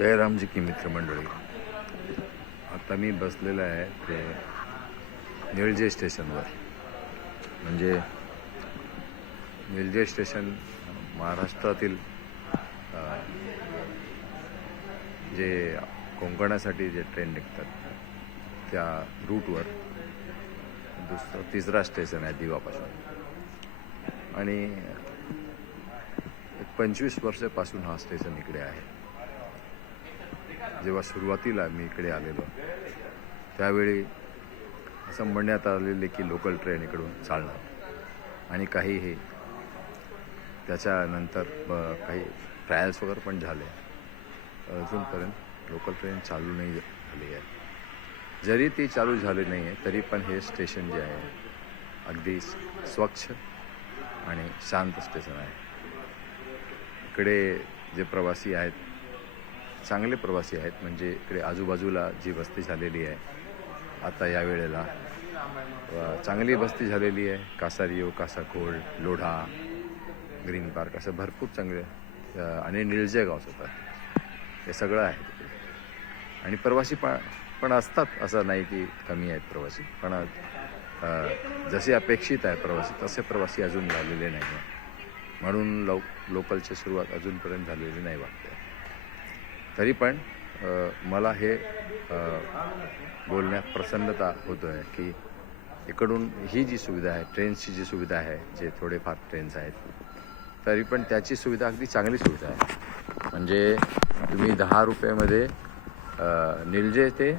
जयरामजी की मित्रमंडळी, आता मी बसलेला आहे ते निळजे स्टेशनवर. म्हणजे निळजे स्टेशन महाराष्ट्रातील जे कोकणासाठी जे ट्रेन निघतात त्या रूटवर तिसरा स्टेशन आहे दिवापासून. आणि 25 वर्षापासून हा स्टेशन इकडे आहे. जेव्हा सुरुवातीला मी इकडे आलेलो त्यावेळी असं म्हणण्यात आलेले की लोकल ट्रेन इकडून चालणार, आणि काही हे त्याच्यानंतर काही ट्रायल्स वगैरे पण झाले. अजूनपर्यंत लोकल ट्रेन चालू नाही झाली आहे. जरी ती चालू झाली नाही आहे तरी पण हे स्टेशन जे आहे अगदी स्वच्छ आणि शांत स्टेशन आहे. इकडे जे प्रवासी आहेत चांगले प्रवासी आहेत. म्हणजे इकडे आजूबाजूला जी वस्ती झालेली आहे आता या वेळेला चांगली वस्ती झालेली आहे. कासारियो, कासाकोळ, लोढा, ग्रीन पार्क असं भरपूर चांगले आणि निळजे गाव सुद्धा हे सगळं आहे तिकडे. आणि प्रवासी पण असतात, असं नाही की कमी आहेत प्रवासी, पण जसे अपेक्षित आहे प्रवासी तसे प्रवासी अजून झालेले नाही आहे. म्हणून लोकलची सुरुवात अजूनपर्यंत झालेली नाही वाटते. तरी पण मला हे बोलण्यात प्रसन्नता होतो आहे की इकडून ही जी सुविधा आहे, ट्रेन्सची जी सुविधा आहे, जे थोडेफार ट्रेन्स आहेत तरी पण त्याची सुविधा अगदी चांगली सुविधा आहे. म्हणजे तुम्ही 10 रुपयामध्ये निळजे ते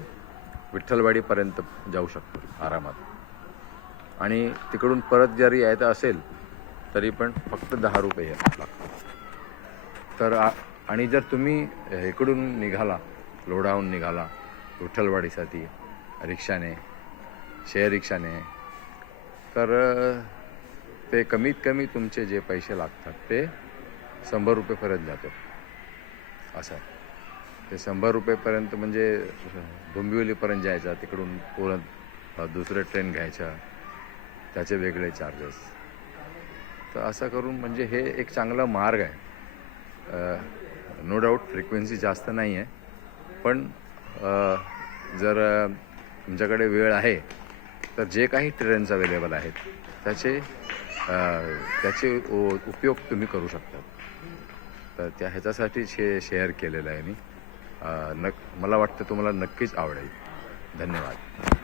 विठ्ठलवाडीपर्यंत जाऊ शकतो आरामात. आणि तिकडून परत जरी यायचं असेल तरी पण फक्त 10 रुपये लागतात. तर आणि जर तुम्ही इकडून निघाला, लोढाहून निघाला विठ्ठलवाडीसाठी रिक्षाने, शेअर रिक्षाने, तर ते कमीत कमी तुमचे जे पैसे लागतात ते 100 रुपयेपर्यंत जातो. असं ते 100 रुपयेपर्यंत म्हणजे डोंबिवलीपर्यंत जायचा, तिकडून परत दुसरं ट्रेन घ्यायचा, त्याचे वेगळे चार्जेस. तर असं करून म्हणजे हे एक चांगला मार्ग आहे. नो डाऊट फ्रिक्वेन्सी जास्त नाही आहे, पण जर तुमच्याकडे वेळ आहे तर जे काही ट्रेन्स अवेलेबल आहेत त्याचे उपयोग तुम्ही करू शकता. तर ह्याच्यासाठी शेअर केलेलं आहे मी. मला वाटतं तुम्हाला नक्कीच आवडेल. धन्यवाद.